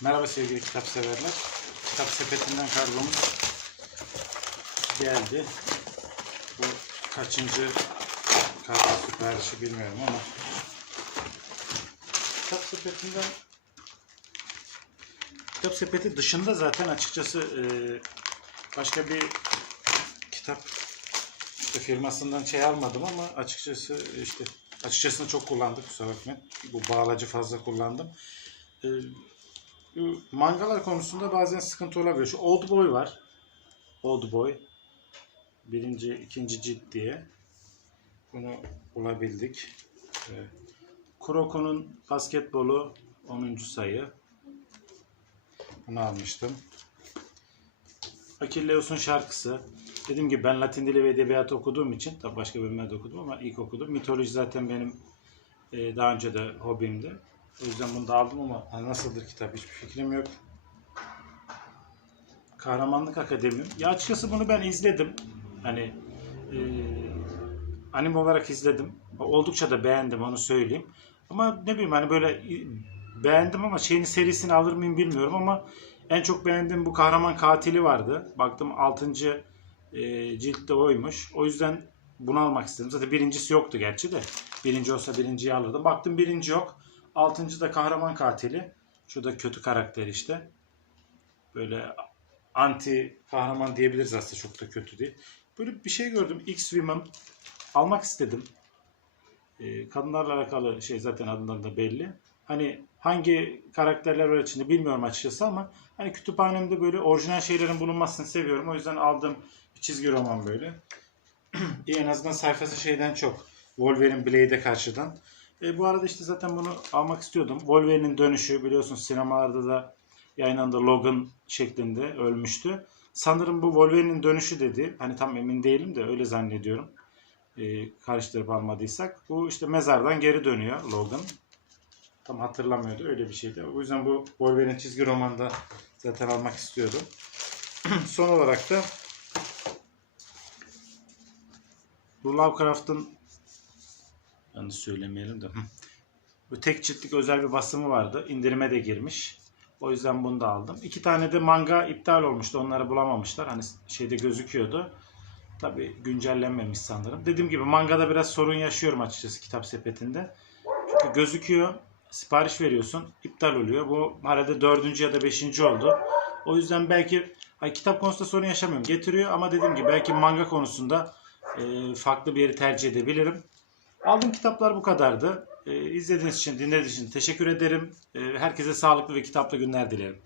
Merhaba sevgili kitap severler. Kitap sepetinden kargomuz geldi. Bu kaçıncı kargo siparişi bilmiyorum ama kitap sepetinden kitap sepeti dışında zaten açıkçası e, başka bir kitap firmasından şey almadım ama açıkçası işte açıkçası çok kullandık kusura bakmayın. Bu bağlacı fazla kullandım. E, mangalar konusunda bazen sıkıntı olabiliyor. Şu Old Boy var. Old Boy. Birinci, ikinci cilt diye. Bunu bulabildik. Ee, Kuroko'nun basketbolu 10. sayı. Bunu almıştım. Akilleus'un şarkısı. Dediğim gibi ben Latin dili ve edebiyatı okuduğum için, tabi başka bölümlerde okudum ama ilk okudum. Mitoloji zaten benim e, daha önce de hobimdi. O yüzden bunu da aldım ama hani nasıldır kitap hiçbir fikrim yok. Kahramanlık Akademi. Ya açıkçası bunu ben izledim. Hani e, anime olarak izledim. Oldukça da beğendim onu söyleyeyim. Ama ne bileyim hani böyle e, beğendim ama şeyini serisini alır mıyım bilmiyorum ama en çok beğendiğim bu kahraman katili vardı. Baktım 6. E, ciltte oymuş. O yüzden bunu almak istedim. Zaten birincisi yoktu gerçi de. Birinci olsa birinciyi alırdım. Baktım birinci yok. Altıncı da kahraman katili. Şu da kötü karakter işte. Böyle anti kahraman diyebiliriz aslında çok da kötü değil. Böyle bir şey gördüm. X-Women almak istedim. Ee, kadınlarla alakalı şey zaten adından da belli. Hani hangi karakterler var içinde bilmiyorum açıkçası ama hani kütüphanemde böyle orijinal şeylerin bulunmasını seviyorum. O yüzden aldığım bir çizgi roman böyle. En azından sayfası şeyden çok. Wolverine Blade'e karşıdan. E, bu arada işte zaten bunu almak istiyordum. Wolverine'in dönüşü biliyorsunuz sinemalarda da yayınlandı Logan şeklinde ölmüştü. Sanırım bu Wolverine'in dönüşü dedi. Hani tam emin değilim de öyle zannediyorum. E, karıştırıp almadıysak. Bu işte mezardan geri dönüyor Logan. Tam hatırlamıyordu öyle bir şeydi. O yüzden bu Wolverine çizgi romanda zaten almak istiyordum. Son olarak da bu Lovecraft'ın yanlış söylemeyelim de. Bu tek ciltlik özel bir basımı vardı. İndirime de girmiş. O yüzden bunu da aldım. İki tane de manga iptal olmuştu. Onları bulamamışlar. Hani şeyde gözüküyordu. Tabi güncellenmemiş sanırım. Dediğim gibi mangada biraz sorun yaşıyorum açıkçası kitap sepetinde. Çünkü gözüküyor. Sipariş veriyorsun. iptal oluyor. Bu herhalde dördüncü ya da beşinci oldu. O yüzden belki ay, kitap konusunda sorun yaşamıyorum. Getiriyor ama dediğim gibi belki manga konusunda e, farklı bir yeri tercih edebilirim. Aldığım kitaplar bu kadardı. Ee, izlediğiniz için, dinlediğiniz için teşekkür ederim. Ee, herkese sağlıklı ve kitaplı günler dilerim.